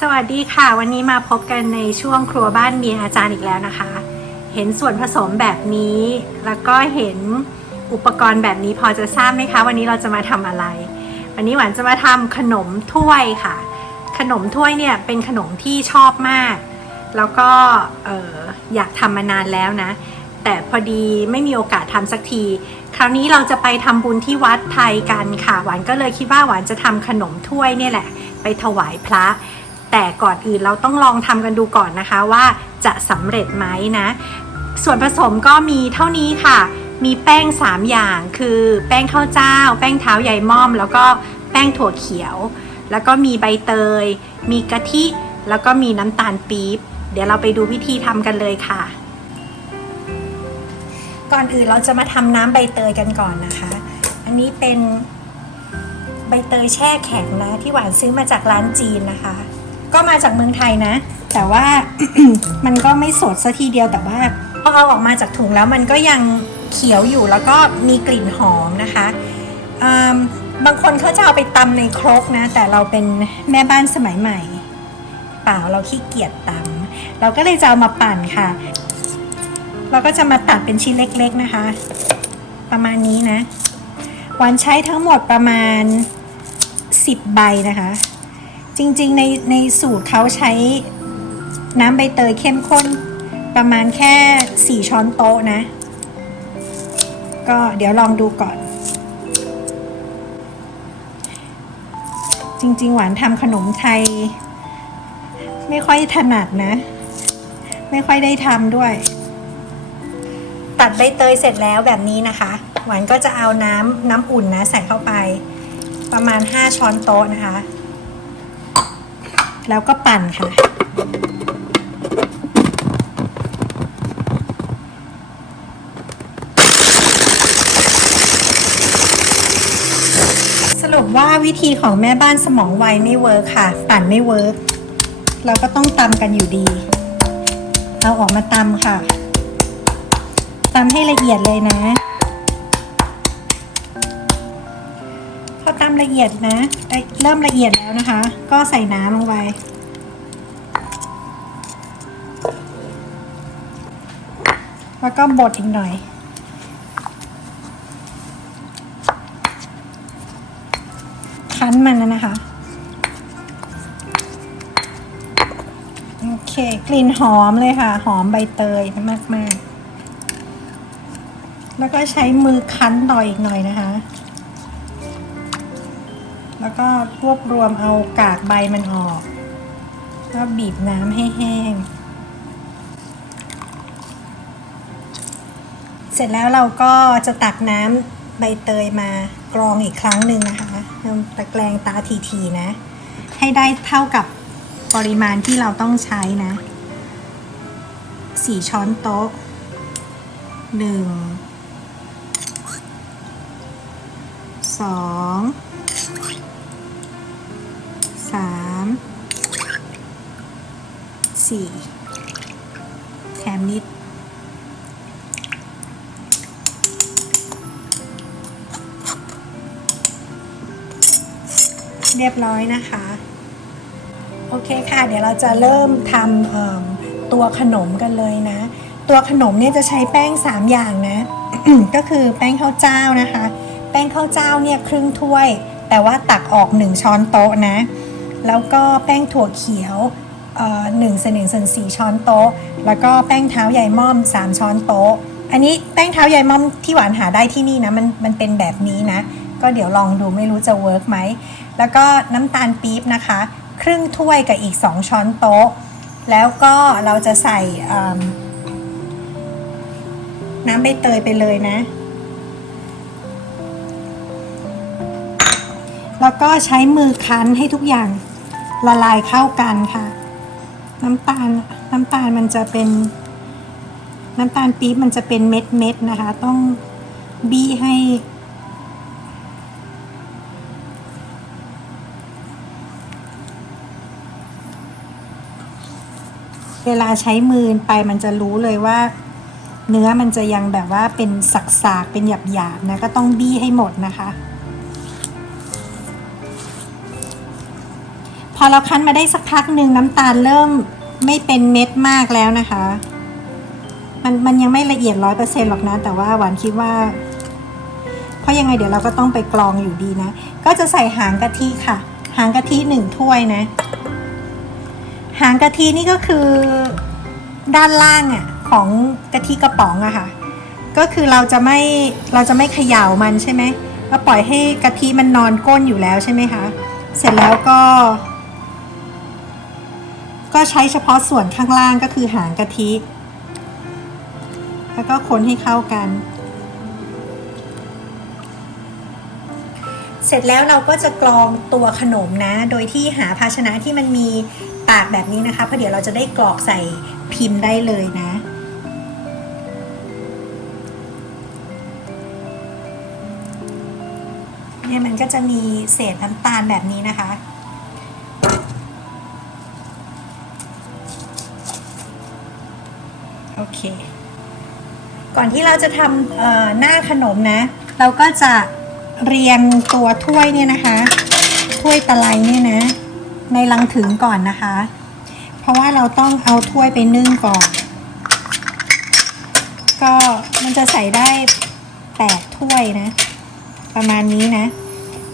สวัสดีค่ะ วันนี้มาพบกันในช่วงครัวบ้านเมียอาจารย์อีกแล้วนะคะ เห็นส่วนผสมแบบนี้ แล้วก็เห็นอุปกรณ์แบบนี้พอจะทราบไหมคะ วันนี้เราจะมาทำอะไร วันนี้หวานจะมาทำขนมถ้วยค่ะ ขนมถ้วยเนี่ยเป็นขนมที่ชอบมาก แล้วก็อออยากทำมานานแล้วนะ แต่พอดีไม่มีโอกาสทำสักที คราวนี้เราจะไปทำบุญที่วัดไทยกันค่ะ หวานก็เลยคิดว่าหวานจะทำขนมถ้วยเนี่ยแหละ ไปถวายพระ แต่ก่อนอื่นเราต้องลองทำกันดูก่อนนะคะว่าจะสำเร็จไหมนะ ส่วนผสมก็มีเท่านี้ค่ะ มีแป้ง 3 อย่างคือแป้งข้าวเจ้า แป้งเท้าใยม่อม แล้วก็แป้งถั่วเขียว แล้วก็มีใบเตย มีกะทิ แล้วก็มีน้ำตาลปี๊บ เดี๋ยวเราไปดูวิธีทำกันเลยค่ะ ก่อนอื่นเราจะมาทำน้ำใบเตยกันก่อนนะคะ อันนี้เป็นใบเตยแช่แข็งนะที่หวานซื้อมาจากร้านจีนนะคะ ก็มาจากเมืองไทยนะ แต่ว่า มันก็ไม่สดซะทีเดียวแต่ว่าพอเอาออกมาจากถุงแล้วมันก็ยังเขียวอยู่แล้วก็มีกลิ่นหอมนะคะบางคนเขาจะเอาไปตำในครกนะ แต่เราเป็นแม่บ้านสมัยใหม่ เปล่าเราขี้เกียจตำเราก็เลยจะเอามาปั่นค่ะ เราก็จะมาตัดเป็นชิ้นเล็กๆนะคะ ประมาณนี้นะวันใช้ทั้งหมดประมาณ 10 ใบนะคะ จริงๆในในสูตรเขาใช้น้ำใบเตยเข้มข้นประมาณแค่ 4 ช้อนโต๊ะนะ ก็เดี๋ยวลองดูก่อน จริง ๆ หวานทำขนมไทย ไม่ค่อยถนัดนะ ไม่ค่อยได้ทำด้วย ตัดใบเตยเสร็จแล้วแบบนี้นะคะ หวานก็จะเอาน้ำน้ำอุ่นนะ ใส่เข้าไป ประมาณ 5 ช้อนโต๊ะนะคะ แล้วก็ปั่นค่ะ สรุปว่าวิธีของแม่บ้านสมองไวไม่เวิร์คค่ะ ปั่นไม่เวิร์คเราก็ต้องตำกันอยู่ดี เอาออกมาตำค่ะตำให้ละเอียดเลยนะ พอตำละเอียดนะเริ่มละเอียดแล้วนะคะ ก็ใส่น้ำลงไปแล้วก็บดอีกหน่อย คั้นมันนะนะคะ โอเค กลิ่นหอมเลยค่ะ หอมใบเตยมากมาก ๆ แล้วก็ใช้มือคั้นต่ออีกหน่อยนะคะ แล้วก็รวบรวมเอากากใบมันออก แล้วบีบน้ำให้แห้ง เสร็จแล้วเราก็จะตักน้ำใบเตยมากรองอีกครั้งหนึ่งนะคะตะแกรงตาทีๆนะ ให้ได้เท่ากับปริมาณที่เราต้องใช้นะสี่ช้อนโต๊ะหนึ่งสอง สี่แถมนิด เรียบร้อยนะคะ โอเคค่ะ เดี๋ยวเราจะเริ่มทำตัวขนมกันเลยนะ ตัวขนมเนี่ยจะใช้แป้ง 3 อย่างนะ ก็คือแป้งข้าวเจ้านะคะ แป้งข้าวเจ้าเนี่ยครึ่งถ้วย แต่ว่าตักออก 1 ช้อนโต๊ะนะ แล้วก็แป้งถั่วเขียว หนึ่งส่วนหนึ่งส่วนสี่ช้อนโต๊ะ แล้วก็แป้งเท้าใยม่อม 3 ช้อนโต๊ะ อันนี้แป้งเท้าใยม่อมที่หวานหาได้ที่นี่นะมันมันเป็นแบบนี้นะ ก็เดี๋ยวลองดูไม่รู้จะเวิร์กไหม แล้วก็น้ำตาลปี๊บนะคะ ครึ่งถ้วยกับอีก 2 ช้อนโต๊ะ แล้วก็เราจะใส่น้ำใบเตยไปเลยนะ แล้วก็ใช้มือคั้นให้ทุกอย่างละลายเข้ากันค่ะ น้ำตาลน้ำตาลมันจะเป็น น้ำตาลปี๊บมันจะเป็นเม็ดเม็ดนะคะ ต้องบี้ให้ เวลาใช้มือไปมันจะรู้เลยว่า เนื้อมันจะยังแบบว่าเป็นสักๆเป็นหยาบๆนะก็ต้องบี้ให้หมดนะคะ ออเราคั้นมาได้สักพักหนึ่งน้ำตาลเริ่มไม่เป็นเม็ดมากแล้วนะคะ มันมันยังไม่ละเอียดร้อยเปอร์เซ็นต์หรอกนะ แต่ว่าหวานคิดว่า เพราะยังไงเดี๋ยวเราก็ต้องไปกรองอยู่ดีนะ ก็จะใส่หางกะทิค่ะ หางกะทิหนึ่งถ้วยนะ หางกะทินี่ก็คือด้านล่างอะของกะทิกระป๋องอะค่ะ ก็คือเราจะไม่เราจะไม่เขย่ามันใช่ไหมก็ปล่อยให้กะทิมันนอนก้นอยู่แล้วใช่ไหมคะ เสร็จแล้วก็ ก็ใช้เฉพาะส่วนข้างล่างก็คือหางกะทิ แล้วก็คนให้เข้ากัน เสร็จแล้วเราก็จะกรองตัวขนมนะ โดยที่หาภาชนะที่มันมีปากแบบนี้นะคะเพราะเดี๋ยวเราจะได้กรอกใส่พิมพ์ได้เลยนะเนี่ยมันก็จะมีเศษน้ำตาลแบบนี้นะคะ โอ เค ก่อนที่เราจะทำหน้าขนมนะ เราก็จะเรียงตัวถ้วยเนี่ยนะคะ ถ้วยตะไลเนี่ยนะ ในลังถึงก่อนนะคะ เพราะว่าเราต้องเอาถ้วยไปนึ่งก่อน ก็มันจะใส่ได้แปดถ้วยนะ ประมาณนี้นะ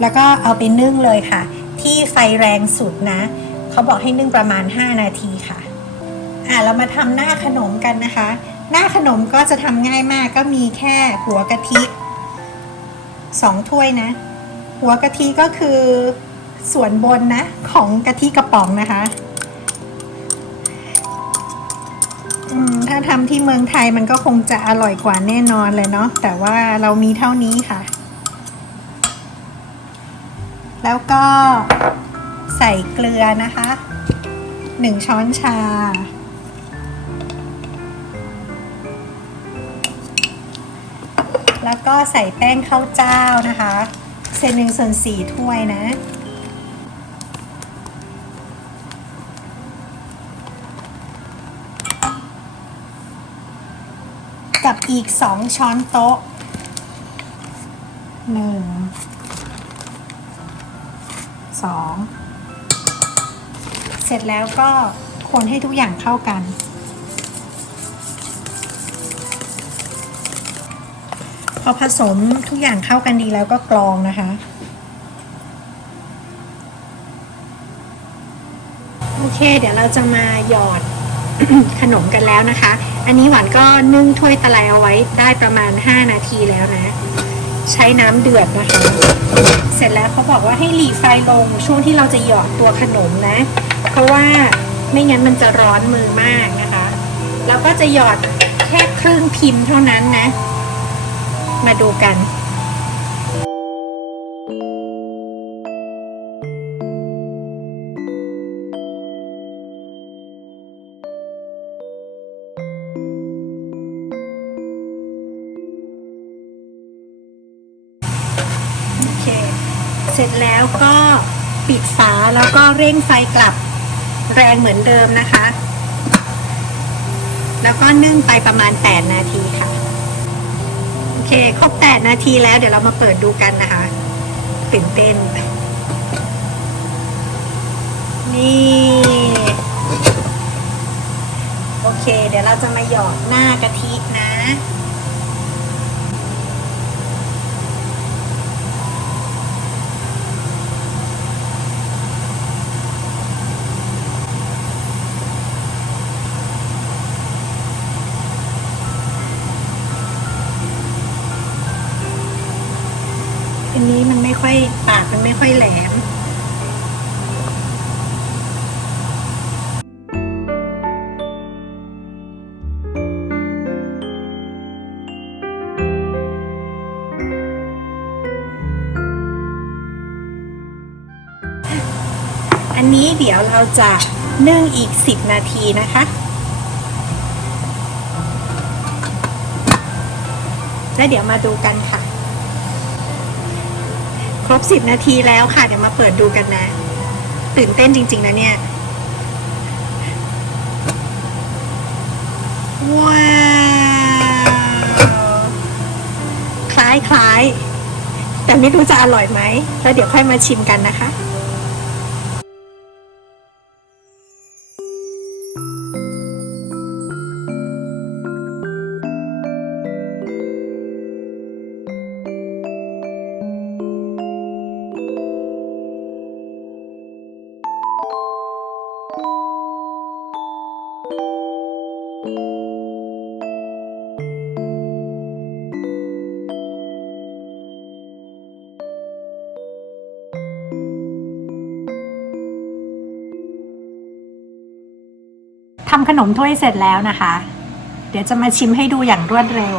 แล้วก็เอาไปนึ่งเลยค่ะ ที่ไฟแรงสุดนะ เขาบอกให้นึ่งประมาณ 5 นาทีค่ะ อะเรามาทำหน้าขนมกันนะคะ หน้าขนมก็จะทำง่ายมากก็มีแค่หัวกะทิสองถ้วยนะ หัวกะทิก็คือส่วนบนนะของกะทิกระป๋องนะคะถ้าทำที่เมืองไทยมันก็คงจะอร่อยกว่าแน่นอนเลยเนาะแต่ว่าเรามีเท่านี้ค่ะ แล้วก็ใส่เกลือนะคะหนึ่งช้อนชา แล้วก็ใส่แป้งข้าวเจ้านะคะเศษหนึ่งส่วนสี่ถ้วยนะ กับอีกสองช้อนโต๊ะหนึ่งสองเสร็จแล้วก็คนให้ทุกอย่างเข้ากัน พอผสมทุกอย่างเข้ากันดีแล้วก็กรองนะคะ โอเค เดี๋ยวเราจะมาหยอดขนมกันแล้วนะคะ อันนี้หวานก็นึ่งถ้วยตะไลเอาไว้ได้ประมาณ 5 นาทีแล้วนะ ใช้น้ำเดือดนะคะ เสร็จแล้วเขาบอกว่าให้หลีไฟลงช่วงที่เราจะหยอดตัวขนมนะ เพราะว่าไม่งั้นมันจะร้อนมือมากนะคะ แล้วก็จะหยอดแค่ครึ่งพิมพ์เท่านั้นนะ มาดูกันโอเคเสร็จแล้วก็ปิดฝาแล้วก็เร่งไฟกลับแรงเหมือนเดิมนะคะ แล้วก็นึ่งไปประมาณ 8 นาทีค่ะ เคครบ8นาทีแล้ว เดี๋ยวเรามาเปิดดูกันนะคะตื่นเต้น นี่ โอเค เดี๋ยวเราจะมาหยอดหน้ากะทินะ ค่อยแหลมอันนี้เดี๋ยวเราจะนึ่งอีก 10 นาทีนะคะ แล้วเดี๋ยวมาดูกันค่ะ รบสิบนาทีแล้วค่ะ เดี๋ยวมาเปิดดูกันนะ ตื่นเต้นจริง ๆ นะเนี่ย ว้าว คล้ายคล้ายๆแต่ไม่รู้จะอร่อยไหม แล้วเดี๋ยวค่อยมาชิมกันนะคะ ทำขนมถ้วยเสร็จแล้วนะคะ เดี๋ยวจะมาชิมให้ดูอย่างรวดเร็ว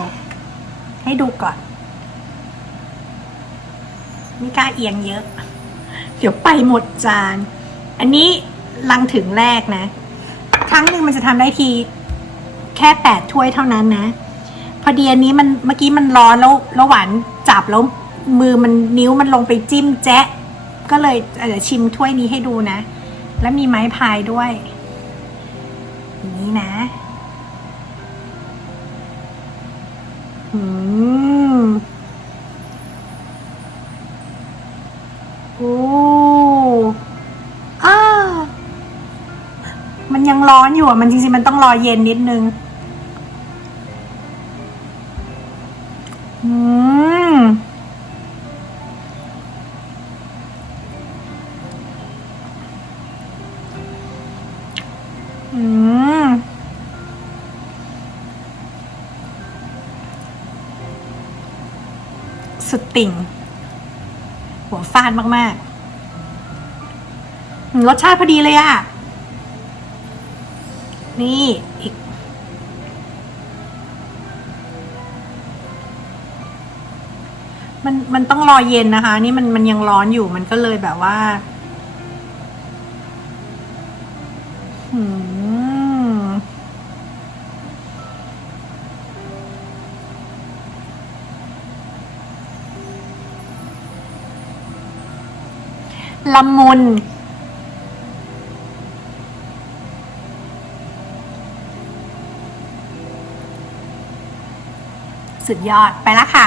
ให้ดูก่อนไม่กล้าเอียงเยอะ เดี๋ยวไปหมดจาน อันนี้ลังถึงแรกนะ ครั้งหนึ่งมันจะทำได้ทีแค่แปดถ้วยเท่านั้นนะ พอดีอันนี้มันเมื่อกี้มันร้อนแล้วแล้วหวานจับแล้วมือมันนิ้วมันลงไปจิ้มแจ๊ะ ก็เลยเดี๋ยวชิมถ้วยนี้ให้ดูนะ แล้วมีไม้พายด้วย นี้นะอืมโอ้อามันยังร้อนอยู่อะ มันจริงๆ มันต้องรอเย็นนิดนึง สุดติ่ง หัวฟาดมากๆ รสชาติพอดีเลยอะนี่อีก มันมันต้องรอเย็นนะคะ นี่มันมันยังร้อนอยู่มันก็เลยแบบว่าอืม ละมุน สุดยอดไปแล้วค่ะ